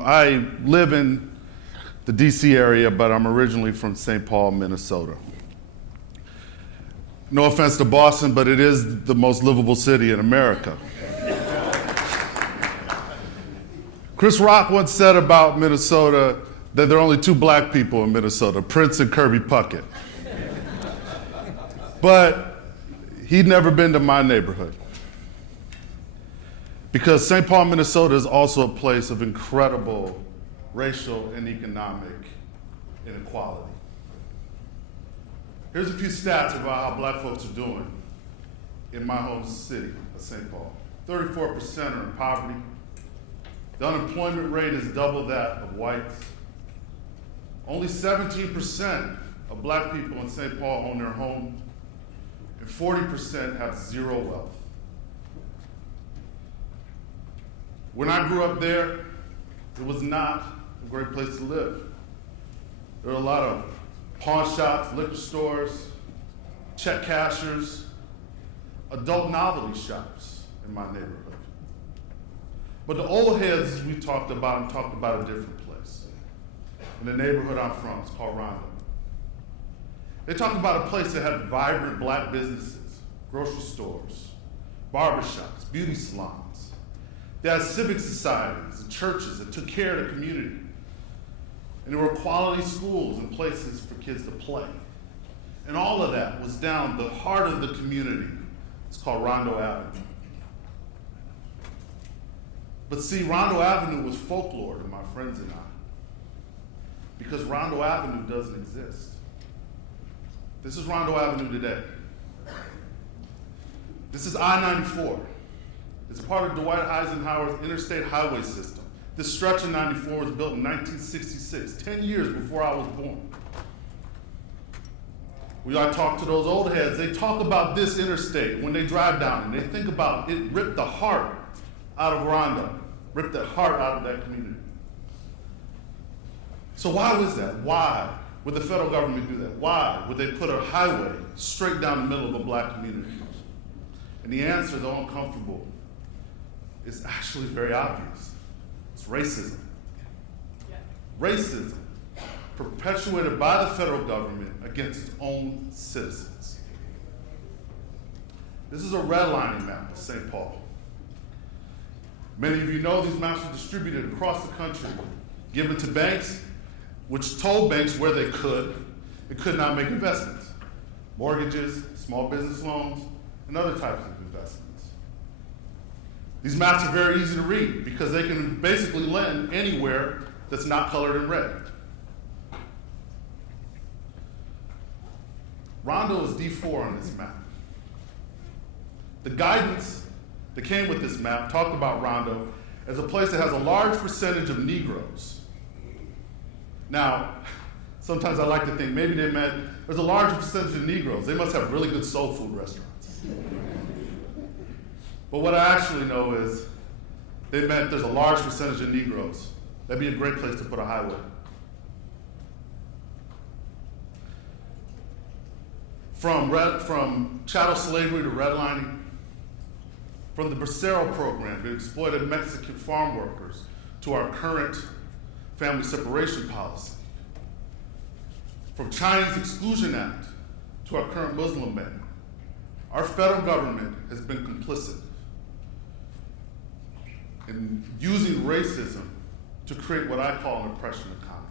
I live in the DC area, but I'm originally from St. Paul, Minnesota. No offense to Boston, but it is the most livable city in America. Chris Rock once said about Minnesota that there are only two black people in Minnesota, Prince and Kirby Puckett. But he'd never been to my neighborhood. Because St. Paul, Minnesota is also a place of incredible racial and economic inequality. Here's a few stats about how black folks are doing in my home city of St. Paul. 34% are in poverty. The unemployment rate is double that of whites. Only 17% of black people in St. Paul own their home, and 40% have zero wealth. When I grew up there, it was not a great place to live. There were a lot of pawn shops, liquor stores, check cashers, adult novelty shops in my neighborhood. But the old heads we talked about a different place. In the neighborhood I'm from, it's called Rondo. They talked about a place that had vibrant black businesses, grocery stores, barbershops, beauty salons. They had civic societies and churches that took care of the community. And there were quality schools and places for kids to play. And all of that was down the heart of the community. It's called Rondo Avenue. But see, Rondo Avenue was folklore to my friends and I, because Rondo Avenue doesn't exist. This is Rondo Avenue today. This is I-94. It's part of Dwight Eisenhower's interstate highway system. This stretch of 94 was built in 1966, 10 years before I was born. When I talk to those old heads, they talk about this interstate when they drive down, and they think about it ripped the heart out of Rondo, ripped the heart out of that community. So why was that? Why would the federal government do that? Why would they put a highway straight down the middle of a black community? And the answer, though uncomfortable, is actually very obvious. It's racism. Racism perpetuated by the federal government against its own citizens. This is a redlining map of St. Paul. Many of you know these maps are distributed across the country, given to banks, which told banks where they could and could not make investments. Mortgages, small business loans, and other types of investments. These maps are very easy to read because they can basically lend anywhere that's not colored in red. Rondo is D4 on this map. The guidance that came with this map talked about Rondo as a place that has a large percentage of Negroes. Now, sometimes I like to think maybe they meant there's a large percentage of Negroes. They must have really good soul food restaurants. But what I actually know is they meant there's a large percentage of Negroes. That'd be a great place to put a highway. From chattel slavery to redlining, from the Bracero program that exploited Mexican farm workers to our current family separation policy, from Chinese Exclusion Act to our current Muslim ban, our federal government has been complicit in using racism to create what I call an oppression economy.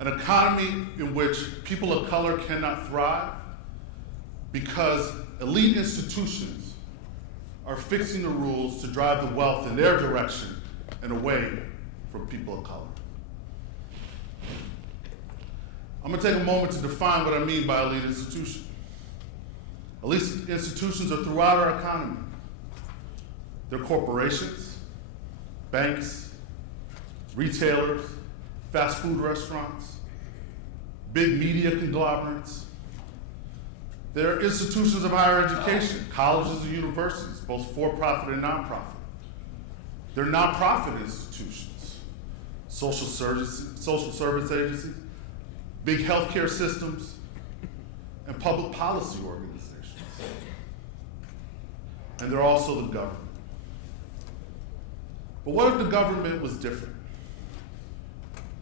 An economy in which people of color cannot thrive because elite institutions are fixing the rules to drive the wealth in their direction and away from people of color. I'm gonna take a moment to define what I mean by elite institution. Elite institutions are throughout our economy. They're corporations, banks, retailers, fast food restaurants, big media conglomerates. They're institutions of higher education, colleges and universities, both for-profit and nonprofit. They're nonprofit institutions, social service agencies, big healthcare systems, and public policy organizations. And they're also the government. But what if the government was different?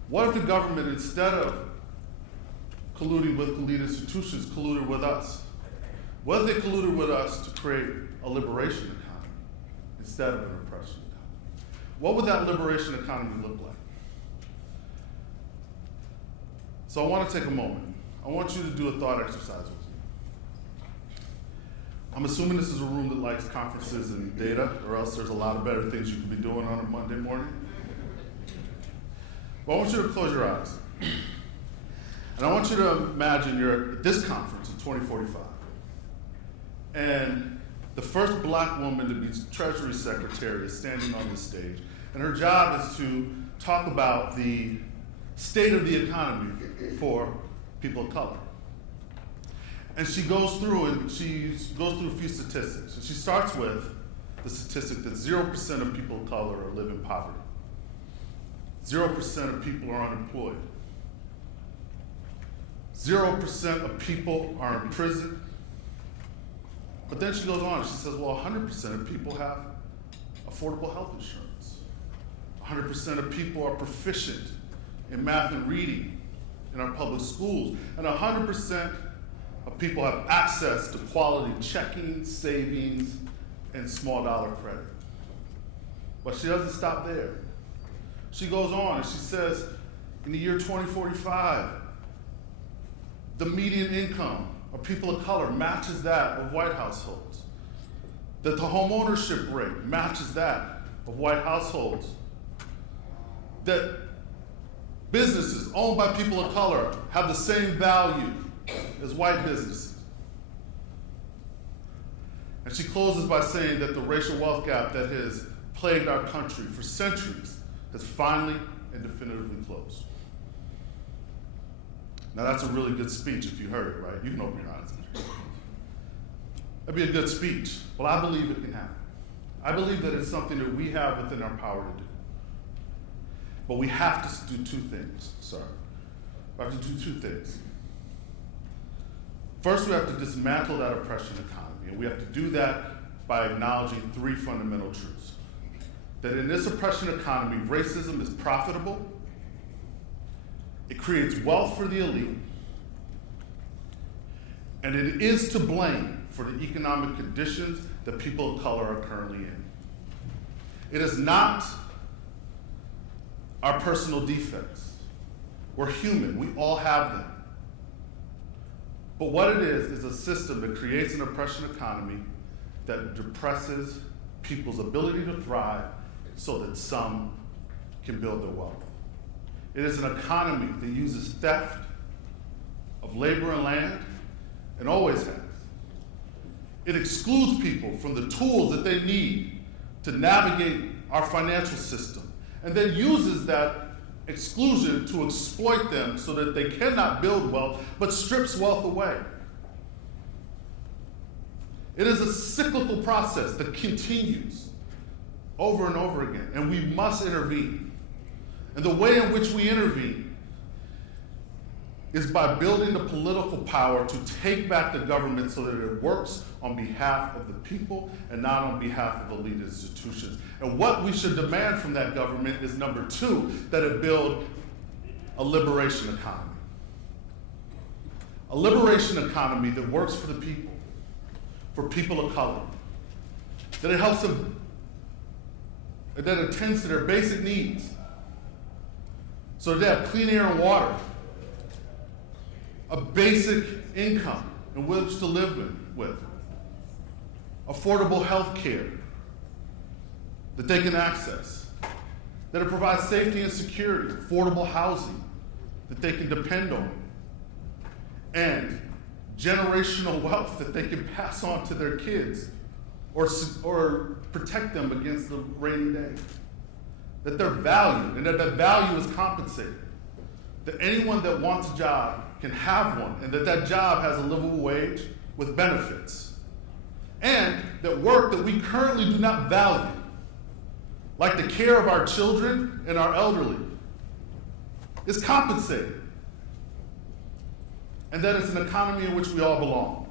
What if the government, instead of colluding with elite institutions, colluded with us? What if they colluded with us to create a liberation economy instead of an oppression economy? What would that liberation economy look like? So I want to take a moment. I want you to do a thought exercise with me. I'm assuming this is a room that likes conferences and data, or else there's a lot of better things you could be doing on a Monday morning. But I want you to close your eyes. And I want you to imagine you're at this conference in 2045. And the first black woman to be Treasury Secretary is standing on this stage. And her job is to talk about the state of the economy for people of color. And she goes through a few statistics. And she starts with the statistic that 0% of people of color live in poverty. 0% of people are unemployed. 0% of people are in prison. But then she goes on and she says, well, 100% of people have affordable health insurance. 100% of people are proficient in math and reading in our public schools. And 100% of people have access to quality checking, savings, and small dollar credit. But she doesn't stop there. She goes on and she says, in the year 2045, the median income of people of color matches that of white households. That the home ownership rate matches that of white households. That businesses owned by people of color have the same value as white businesses. And she closes by saying that the racial wealth gap that has plagued our country for centuries has finally and definitively closed. Now that's a really good speech if you heard it, right? You can open your eyes. That'd be a good speech. Well, I believe it can happen. I believe that it's something that we have within our power to do. But we have to do two things, We have to do two things. First, we have to dismantle that oppression economy, and we have to do that by acknowledging three fundamental truths. That in this oppression economy, racism is profitable, it creates wealth for the elite, and it is to blame for the economic conditions that people of color are currently in. It is not our personal defects. We're human, we all have them. But what it is a system that creates an oppression economy that depresses people's ability to thrive so that some can build their wealth. It is an economy that uses theft of labor and land, and always has. It excludes people from the tools that they need to navigate our financial system, and then uses that exclusion to exploit them so that they cannot build wealth, but strips wealth away. It is a cyclical process that continues over and over again, and we must intervene. And the way in which we intervene is by building the political power to take back the government so that it works on behalf of the people and not on behalf of elite institutions. And what we should demand from that government is, number two, that it build a liberation economy. A liberation economy that works for the people, for people of color, that it helps them, that attends to their basic needs, so that they have clean air and water, a basic income in which to live with, affordable health care that they can access, that it provides safety and security, affordable housing that they can depend on, and generational wealth that they can pass on to their kids or protect them against the rainy day. That they're valued and that value is compensated. That anyone that wants a job can have one, and that job has a livable wage with benefits. And that work that we currently do not value, like the care of our children and our elderly, is compensated. And that it's an economy in which we all belong.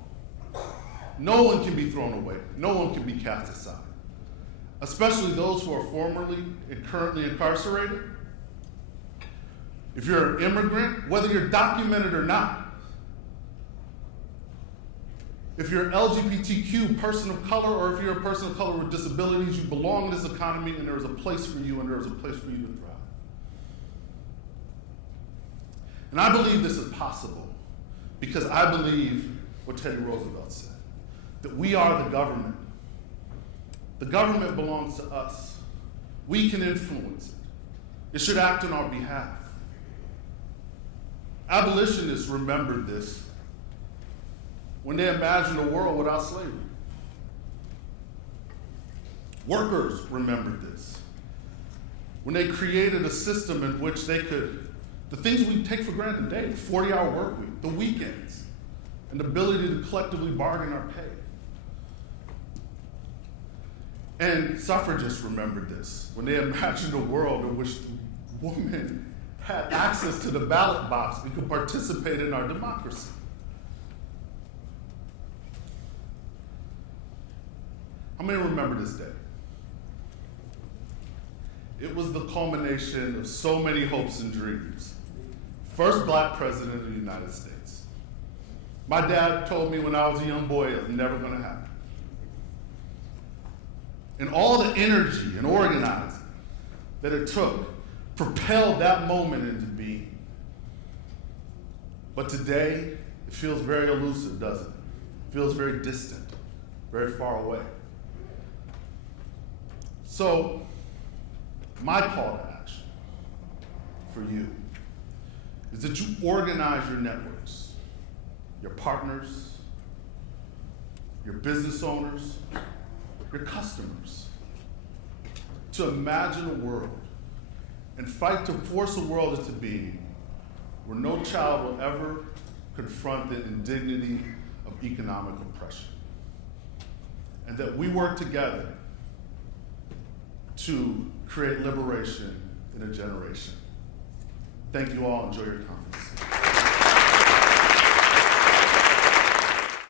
No one can be thrown away. No one can be cast aside. especially those who are formerly and currently incarcerated. If you're an immigrant, whether you're documented or not, if you're an LGBTQ person of color, or if you're a person of color with disabilities, you belong in this economy, and there is a place for you, and there is a place for you to thrive. And I believe this is possible because I believe what Teddy Roosevelt said, that we are the government. The government belongs to us. We can influence it. It should act on our behalf. Abolitionists remembered this when they imagined a world without slavery. Workers remembered this when they created a system in which they could, the things we take for granted today, the 40-hour work week, the weekends, and the ability to collectively bargain our pay. And suffragists remembered this when they imagined a world in which women had access to the ballot box and could participate in our democracy. How many remember this day? It was the culmination of so many hopes and dreams. First Black president of the United States. My dad told me when I was a young boy it was never going to happen. And all the energy and organizing that it took propelled that moment into being. But today, it feels very elusive, doesn't it? It feels very distant, very far away. So, my call to action for you is that you organize your networks, your partners, your business owners, your customers, to imagine a world and fight to force a world into being where no child will ever confront the indignity of economic oppression. And that we work together to create liberation in a generation. Thank you all. Enjoy your conference.